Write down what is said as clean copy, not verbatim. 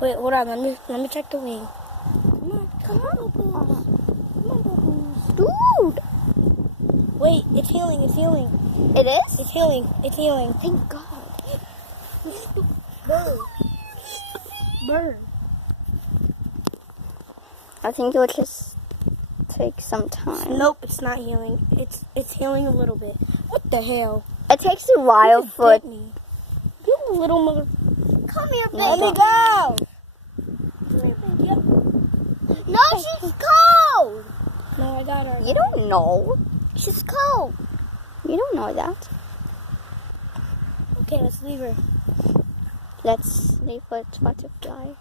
Wait, hold on. Let me check the wing. Come on, Bubbles. Come on, Bubbles. Dude. Wait, it's healing. It's healing. It is? It's healing. It's healing. Thank God. Burn. Burn. I think it would just take some time. Nope, it's not healing. It's healing a little bit. What the hell? It takes a while for it. Me. You little mother. Come here, baby. Let me go. No, she's cold. No, I got her. You don't know. She's cold. You don't know that. Okay, let's leave her. Let's leave her butterfly.